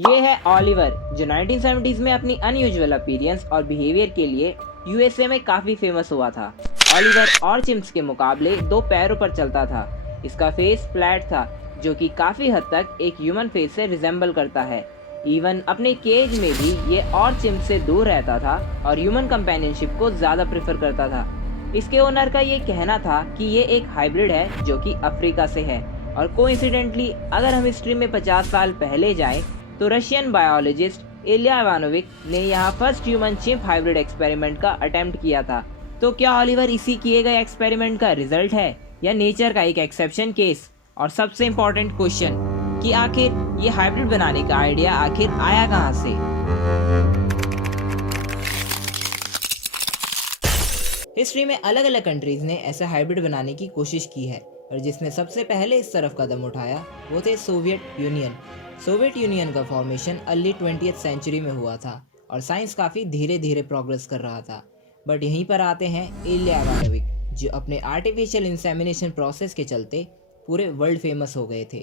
ये है ऑलिवर, जो 1970s में अपनी अनयूजुअल अपीयरेंस और बिहेवियर के लिए यूएसए में काफी फेमस हुआ था। ऑलिवर और चिम्प्स के मुकाबले दो पैरों पर चलता था। इसका फेस फ्लैट था, जो कि काफी हद तक एक ह्यूमन फेस से रिजेंबल करता है। इवन अपने केज में भी ये और चिम्प से दूर रहता था और ह्यूमन कंपेनियनशिप को ज्यादा प्रेफर करता था। इसके ओनर का ये कहना था कि ये एक हाइब्रिड है जो कि अफ्रीका से है। और कोइंसिडेंटली अगर हम हिस्ट्री में 50 साल पहले जाएं तो रशियन बायोलॉजिस्ट इलिया इवानोविक ने यहाँ first human chimp hybrid experiment का अटेम्प्ट किया था। तो क्या ऑलिवर इसी किए गए एक्सपेरिमेंट का रिजल्ट है या नेचर का एक एक्सेप्शन केस? और सबसे इम्पोर्टेंट क्वेश्चन कि आखिर ये हाइब्रिड बनाने का आइडिया आखिर आया कहाँ से? हिस्ट्री में अलग अलग कंट्रीज ने ऐसा हाइब्रिड बनाने की कोशिश की है, और जिसने सबसे पहले इस तरफ कदम उठाया वो थे सोवियत यूनियन। सोवियत यूनियन का फॉर्मेशन अर्ली 20th सेंचुरी में हुआ था और साइंस काफ़ी धीरे धीरे प्रोग्रेस कर रहा था। बट यहीं पर आते हैं इलिया इवानोविक, जो अपने आर्टिफिशियल इंसेमिनेशन प्रोसेस के चलते पूरे वर्ल्ड फेमस हो गए थे।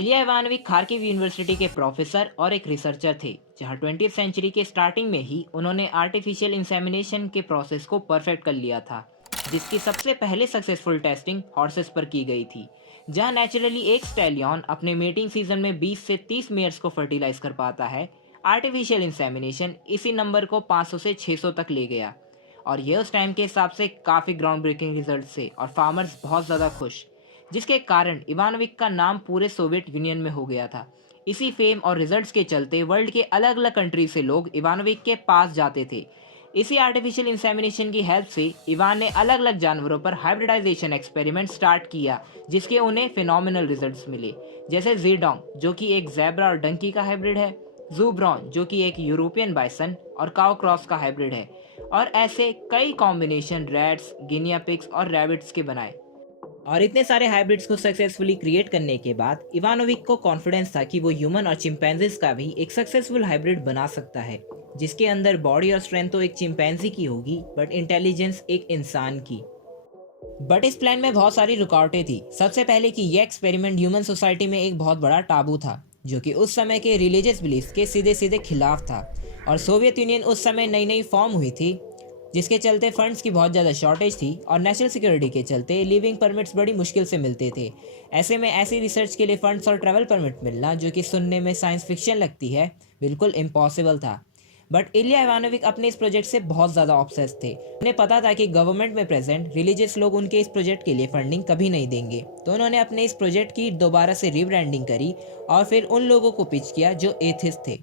इलिया इवानोविक खार्किव यूनिवर्सिटी के प्रोफेसर और एक रिसर्चर थे, जहां 20th सेंचुरी के स्टार्टिंग में ही उन्होंने आर्टिफिशियल इंसेमिनेशन के प्रोसेस को परफेक्ट कर लिया था, जिसकी सबसे पहले सक्सेसफुल टेस्टिंग हॉर्सेस पर की गई थी, जहां नेचुरली एक स्टैलियन अपने मेटिंग सीजन में 20 से 30 मेयर्स को फर्टिलाइज कर पाता है। आर्टिफिशियल इंसेमिनेशन इसी नंबर को 500 से 600 तक ले गया, और यह उस टाइम के हिसाब से काफ़ी ग्राउंड ब्रेकिंग रिजल्ट से और फार्मर्स बहुत ज़्यादा खुश, जिसके कारण इवानोविक का नाम पूरे सोवियत यूनियन में हो गया था। इसी फेम और रिजल्ट्स के चलते वर्ल्ड के अलग अलग कंट्री से लोग इवानोविक के पास जाते थे। इसी आर्टिफिशियल इंसेमिनेशन की हेल्प से इवान ने अलग अलग जानवरों पर हाइब्रिडाइजेशन एक्सपेरिमेंट स्टार्ट किया, जिसके उन्हें फिनोमिनल रिजल्ट्स मिले, जैसे जीडोंग जो कि एक ज़ेब्रा और डंकी का हाइब्रिड है, जूब्रॉन जो कि एक यूरोपियन बाइसन और काउ क्रॉस का हाइब्रिड है, और ऐसे कई कॉम्बिनेशन रैट्स, गिनिया पिग्स और रैबिट्स के बनाए। और इतने सारे हाइब्रिड्स को सक्सेसफुली क्रिएट करने के बाद इवानोविक को कॉन्फिडेंस था कि वो ह्यूमन और चिंपैंजीज का भी एक सक्सेसफुल हाइब्रिड बना सकता है, जिसके अंदर बॉडी और स्ट्रेंथ तो एक चिंपैंजी की होगी बट इंटेलिजेंस एक इंसान की। बट इस प्लान में बहुत सारी रुकावटें थी। सबसे पहले कि यह एक्सपेरिमेंट ह्यूमन सोसाइटी में एक बहुत बड़ा टाबू था, जो कि उस समय के रिलीजियस बिलीफ के सीधे सीधे खिलाफ था, और सोवियत यूनियन उस समय नई नई फॉर्म हुई थी, जिसके चलते फंड्स की बहुत ज़्यादा शॉर्टेज थी, और नेशनल सिक्योरिटी के चलते लिविंग परमिट्स बड़ी मुश्किल से मिलते थे। ऐसे में ऐसी रिसर्च के लिए फंड्स और ट्रैवल परमिट मिलना, जो कि सुनने में साइंस फिक्शन लगती है, बिल्कुल इम्पॉसिबल था। बट इलिया इवानोविक अपने इस प्रोजेक्ट से बहुत ज़्यादा ऑब्सेस्ड थे। उन्हें पता था कि गवर्नमेंट में प्रेजेंट रिलीजियस लोग उनके इस प्रोजेक्ट के लिए फंडिंग कभी नहीं देंगे, तो उन्होंने अपने इस प्रोजेक्ट की दोबारा से रीब्रांडिंग करी और फिर उन लोगों को पिच किया जो एथिस्ट थे।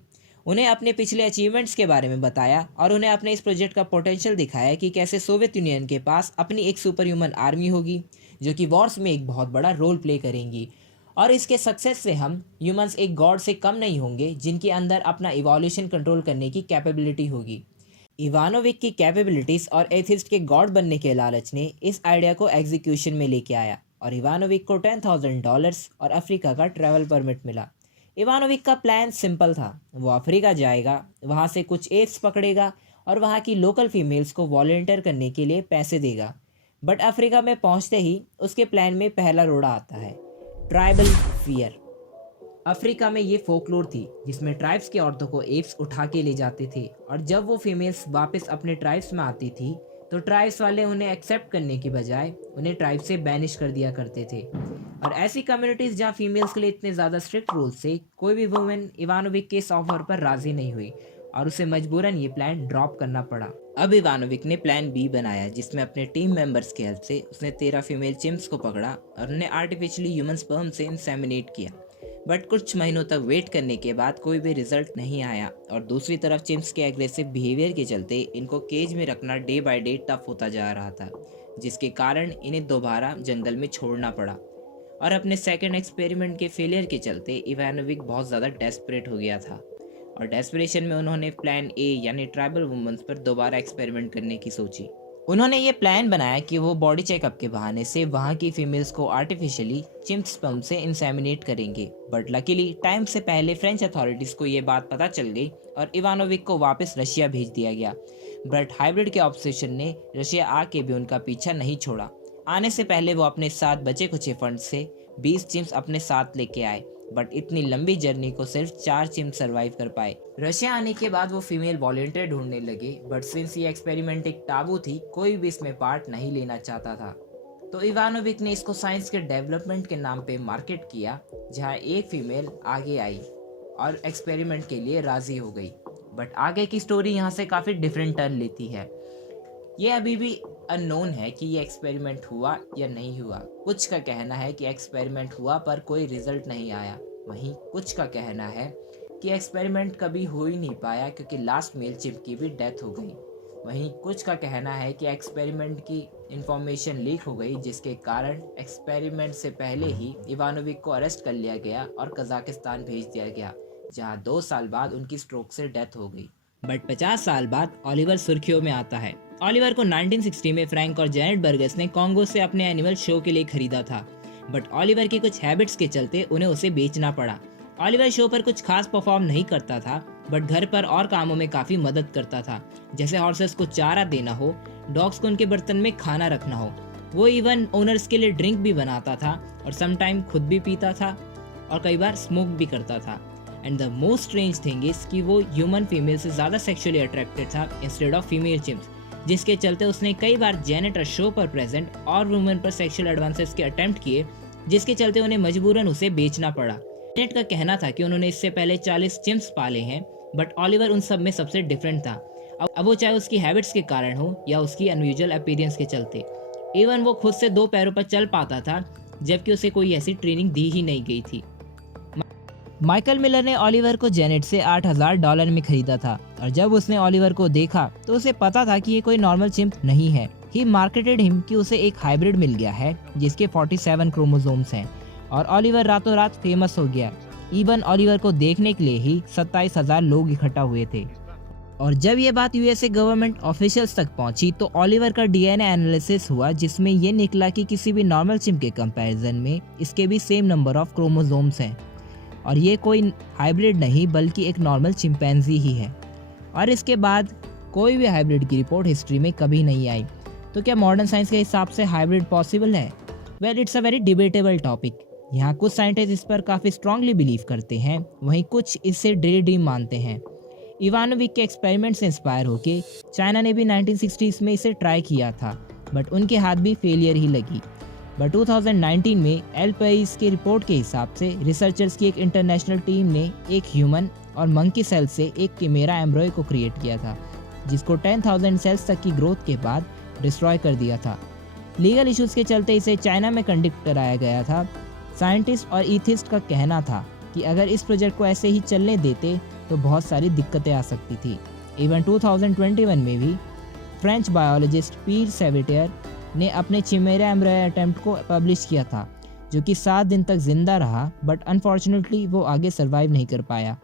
उन्हें अपने पिछले अचीवमेंट्स के बारे में बताया और उन्हें अपने इस प्रोजेक्ट का पोटेंशियल दिखाया कि कैसे सोवियत यूनियन के पास अपनी एक सुपर ह्यूमन आर्मी होगी, जो कि वॉर्स में एक बहुत बड़ा रोल प्ले करेंगी, और इसके सक्सेस से हम ह्यूमंस एक गॉड से कम नहीं होंगे, जिनके अंदर अपना इवोल्यूशन कंट्रोल करने की कैपेबिलिटी होगी। इवानोविक की कैपेबिलिटीज और एथिस्ट के गॉड बनने के लालच ने इस आइडिया को एग्जीक्यूशन में लेके आया, और इवानोविक को $10,000 और अफ्रीका का ट्रैवल परमिट मिला। इवानोविक का प्लान सिंपल था। वो अफ्रीका जाएगा, वहाँ से कुछ एप्स पकड़ेगा और वहाँ की लोकल फीमेल्स को वॉलंटियर करने के लिए पैसे देगा। बट अफ्रीका में पहुँचते ही उसके प्लान में पहला रोड़ा आता है, ट्राइबल फियर। अफ्रीका में ये फोकलोर थी, जिसमें ट्राइब्स की औरतों को एप्स उठा के ले जाते थे, और जब वो फीमेल्स वापस अपने ट्राइब्स में आती थी तो ट्राइब्स वाले उन्हें एक्सेप्ट करने की बजाय उन्हें ट्राइब से बैनिश कर दिया करते थे। और ऐसी कम्युनिटीज़ जहाँ फीमेल्स के लिए इतने ज़्यादा स्ट्रिक्ट रूल्स थे, कोई भी वुमेन इवानोविक के इस ऑफर पर राज़ी नहीं हुई और उसे मजबूरन ये प्लान ड्रॉप करना पड़ा। अब इवानोविक ने प्लान बी बनाया, जिसमें अपने टीम मेंबर्स की हेल्प से उसने 13 फीमेल चिम्प्स को पकड़ा और उन्हें आर्टिफिशियली ह्यूमन स्पर्म से इंसेमिनेट किया। बट कुछ महीनों तक वेट करने के बाद कोई भी रिजल्ट नहीं आया, और दूसरी तरफ चिम्प्स के एग्रेसिव बिहेवियर के चलते इनको केज में रखना डे बाय डे टफ होता जा रहा था, जिसके कारण इन्हें दोबारा जंगल में छोड़ना पड़ा। और अपने सेकंड एक्सपेरिमेंट के फेलियर के चलते इवानोविक बहुत ज़्यादा डेस्परेट हो गया था, और डेस्परेशन में उन्होंने प्लान ए यानी ट्राइबल वुमेन्स पर दोबारा एक्सपेरिमेंट करने की सोची। उन्होंने ये प्लान बनाया कि वो बॉडी चेकअप के बहाने से वहाँ की फीमेल्स को आर्टिफिशियली चिम्प स्पर्म से इंसेमिनेट करेंगे। बट लकीली टाइम से पहले फ्रेंच अथॉरिटीज़ को ये बात पता चल गई और इवानोविक को वापस रशिया भेज दिया गया। बट हाइब्रिड के ऑब्सेशन ने रशिया आके भी उनका पीछा नहीं छोड़ा। आने से पहले वो अपने साथ बचे कुछ फंड से 20 चिम्प्स अपने साथ लेके आए। बट इतनी लंबी जर्नी को सिर्फ 4 चिम्प सरवाइव कर पाए। रशिया आने के बाद वो फीमेल वॉलंटियर ढूंढने लगे, बट सिंस ये एक्सपेरिमेंट एक टाबू थी, कोई भी इसमें पार्ट नहीं लेना चाहता था। तो इवानोविक ने इसको साइंस के डेवलपमेंट के नाम पे मार्केट किया, जहाँ एक फीमेल आगे आई और एक्सपेरिमेंट के लिए राजी हो गई। बट आगे की स्टोरी यहाँ से काफ़ी डिफरेंट टर्न लेती है। ये अभी भी अननोन है कि ये एक्सपेरिमेंट हुआ या नहीं हुआ। कुछ का कहना है कि एक्सपेरिमेंट हुआ पर कोई रिजल्ट नहीं आया, वहीं कुछ का कहना है कि एक्सपेरिमेंट कभी हो ही नहीं पाया क्योंकि लास्ट मेल चिप की भी डेथ हो गई। वहीं कुछ का कहना है कि एक्सपेरिमेंट की इंफॉर्मेशन लीक हो गई, जिसके कारण एक्सपेरिमेंट से पहले ही इवानोविक को अरेस्ट कर लिया गया और कजाकिस्तान भेज दिया गया, जहां 2 साल बाद उनकी स्ट्रोक से डेथ हो गई। बट 50 साल बाद ओलिवर सुर्खियों में आता है। ओलिवर को 1960 में फ्रैंक और जेनेट बर्गस ने कॉन्गो से अपने एनिमल शो के लिए खरीदा था, बट ओलिवर की कुछ हैबिट्स के चलते उन्हें उसे बेचना पड़ा। ओलिवर शो पर कुछ खास परफॉर्म नहीं करता था, बट घर पर और कामों में काफ़ी मदद करता था, जैसे हॉर्सेस को चारा देना हो, डॉग्स को उनके बर्तन में खाना रखना हो। वो इवन ओनर्स के लिए ड्रिंक भी बनाता था और समटाइम खुद भी पीता था और कई बार स्मोक भी करता था। And the most strange thing is कि वो ह्यूमन फीमेल से ज़्यादा सेक्सुअली अट्रैक्टेड था इंस्टेड ऑफ फीमेल चिम्प्स, जिसके चलते उसने कई बार जेनेट और शो पर प्रेजेंट और वुमेन पर सेक्सुअल एडवांसेस के अटेम्प्ट किए, जिसके चलते उन्हें मजबूरन उसे बेचना पड़ा। जेनेट का कहना था कि उन्होंने इससे पहले 40 चिम्प्स पाले हैं, बट ओलिवर उन सब में सबसे डिफरेंट था। अब वो चाहे उसकी हैबिट्स के कारण हो या उसकी अनयूजुअल अपीयरेंस के चलते। इवन वो खुद से 2 पैरों पर चल पाता था, जबकि उसे कोई ऐसी ट्रेनिंग दी ही नहीं गई थी। माइकल मिलर ने ओलिवर को जेनेट से $8,000 में खरीदा था, और जब उसने ओलिवर को देखा तो उसे पता था कि ये कोई नॉर्मल चिम्प नहीं है। ही मार्केटेड हिम कि उसे एक हाइब्रिड मिल गया है जिसके 47 क्रोमोसोम्स हैं, और ओलिवर रातों रात फेमस हो गया। इवन ओलिवर को देखने के लिए ही 27,000 लोग इकट्ठा हुए थे। और जब ये बात यूएसए गवर्नमेंट ऑफिशियल्स तक पहुंची तो ओलिवर का डीएनए एनालिसिस हुआ, जिसमें ये निकला कि किसी भी नॉर्मल चिम्प के कंपैरिजन में इसके भी सेम नंबर ऑफ क्रोमोसोम्स हैं, और ये कोई हाइब्रिड नहीं बल्कि एक नॉर्मल चिंपैंजी ही है। और इसके बाद कोई भी हाइब्रिड की रिपोर्ट हिस्ट्री में कभी नहीं आई। तो क्या मॉडर्न साइंस के हिसाब से हाइब्रिड पॉसिबल है? Well, it's a very debatable topic. यहाँ कुछ साइंटिस्ट इस पर काफ़ी स्ट्रांगली बिलीव करते हैं, वहीं कुछ इसे डे ड्रीम मानते हैं। इवानोविक के एक्सपेरिमेंट से इंस्पायर होकर चाइना ने भी 1960s में इसे ट्राई किया था, बट उनके हाथ भी फेलियर ही लगी। बट 2019 में एल पेरिस की रिपोर्ट के हिसाब से रिसर्चर्स की एक इंटरनेशनल टीम ने एक ह्यूमन और मंकी सेल से एक किमेरा एम्ब्रॉय को क्रिएट किया था, जिसको 10,000 सेल्स तक की ग्रोथ के बाद डिस्ट्रॉय कर दिया था। लीगल इश्यूज के चलते इसे चाइना में कंडक्ट कराया गया था। साइंटिस्ट और इथिस्ट का कहना था कि अगर इस प्रोजेक्ट को ऐसे ही चलने देते तो बहुत सारी दिक्कतें आ सकती थी। इवन 2021 में भी फ्रेंच बायोलॉजिस्ट पीर सेविटियर ने अपने चिमेरा एम्ब्रॉय अटेम्प्ट को पब्लिश किया था, जो कि 7 दिन तक जिंदा रहा, बट अनफॉर्चुनेटली वो आगे सर्वाइव नहीं कर पाया।